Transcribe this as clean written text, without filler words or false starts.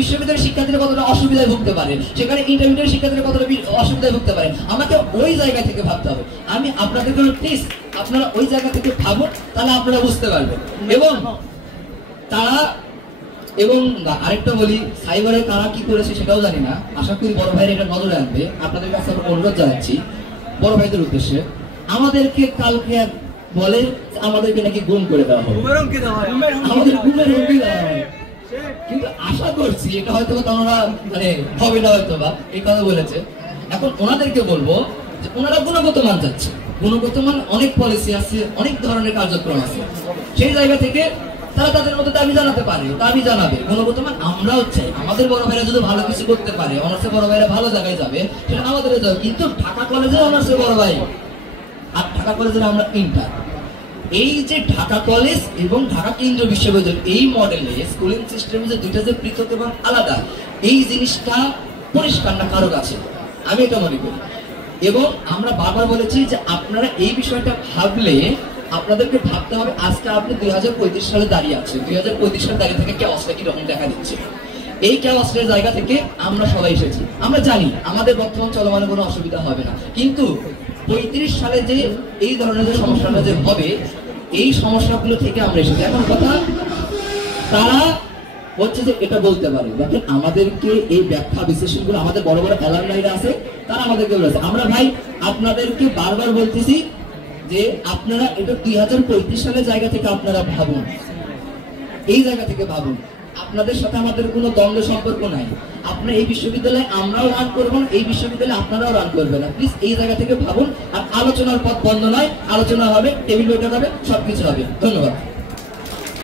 বিশ্ববিদ্যালয়ের শিক্ষার্থীরা কতটা অসুবিধায় ভুগতে পারে, সেখানে ইন্টারমিডিয়েট শিক্ষার্থীরা কতটা অসুবিধায় ভুগতে পারে। আমাকে ওই জায়গা থেকে ভাবতে হবে। আমি আপনাদেরকে প্লিজ আপনারা ওই জায়গা থেকে ভাবুন, তাহলে আপনারা বুঝতে পারবেন। এবং তারা এবং আরেকটা বলি, সাইবারে কারা কি করেছে সেটাও জানি না, আশা করি বড় ভাইয়ের এটা নজরে আনবে। আপনাদের কাছে আমরা অনুরোধ জানাচ্ছি বড় ভাইদের উদ্দেশ্যে, আমাদেরকে কালকে বলে আমাদেরকে নাকি গুম করে দেওয়া হবে, আমাদের গুমের হুমকি দেওয়া হয়। কিন্তু আশা করছি এটা হয়তো ওনারা মানে হবে না, হয়তো বা এই কথা বলেছে। এখন ওনাদেরকে বলবো যে ওনারা গুণগত মান চাচ্ছে, গুণগত মান অনেক পলিসি আছে, অনেক ধরনের কার্যক্রম আছে, সেই জায়গা থেকে তারা তাদের মধ্যে দাবি জানাতে পারে, দাবি জানাবে। গুণগত মান আমরাও চাই, আমাদের বড় ভাইরা যদি ভালো কিছু করতে পারে, অনার্সে বড় ভাইরা ভালো জায়গায় যাবে, সেটা আমাদের যাবে। কিন্তু ঢাকা কলেজে অনার্সে বড় ভাই আর ঢাকা কলেজের আমরা ইন্টার, এই যে ঢাকা কলেজ এবং ঢাকা কেন্দ্রীয় বিশ্ববিদ্যালয় এই মডেলে স্কুলিং সিস্টেমে যে দুইটা যে পৃথক এবং আলাদা, এই জিনিসটা পরিষ্কার না কারো কাছে, আমি এটা মনে করি। এবং আমরা বারবার বলেছি যে আপনারা এই বিষয়টা ভাবলে আপনাদেরকে ভাবতে হবে, আজকে আপনি 2035 সালে দাঁড়িয়ে আছে, 2035 সালে দাঁড়িয়ে থেকে কেওয়াসটা কিরকম দেখা দিচ্ছে। এই কেওয়াসের জায়গা থেকে আমরা সবাই এসেছি, আমরা জানি আমাদের বর্তমান চলমানে কোনো অসুবিধা হবে না, কিন্তু 35 সালে যে এই ধরনের যে সমস্যাটা যে হবে, এই সমস্যাগুলো থেকে আমরা এসেছি। এখন কথা তারা হচ্ছে যে এটা বলতে পারে, দেখেন আমাদেরকে এই ব্যাখ্যা বিশ্লেষণগুলো আমাদের বড় বড় অ্যালামনাইরা আছে, তারা আমাদেরকে বলেছে। আমরা ভাই আপনাদেরকে বারবার বলতেছি যে আপনারা এটা 2035 সালের জায়গা থেকে আপনারা ভাবুন, এই জায়গা থেকে ভাবুন। আপনাদের সাথে আমাদের কোনো দ্বন্দ্ব সম্পর্ক নাই। আপনার এই বিশ্ববিদ্যালয়ে আমরাও রান করবো, এই বিশ্ববিদ্যালয়ে আপনারাও রান করবেন না। প্লিজ এই জায়গা থেকে ভাবুন। আর আলোচনার পথ বন্ধ নয়, আলোচনা হবে, টেবিল বৈঠক হবে, সবকিছু হবে। ধন্যবাদ।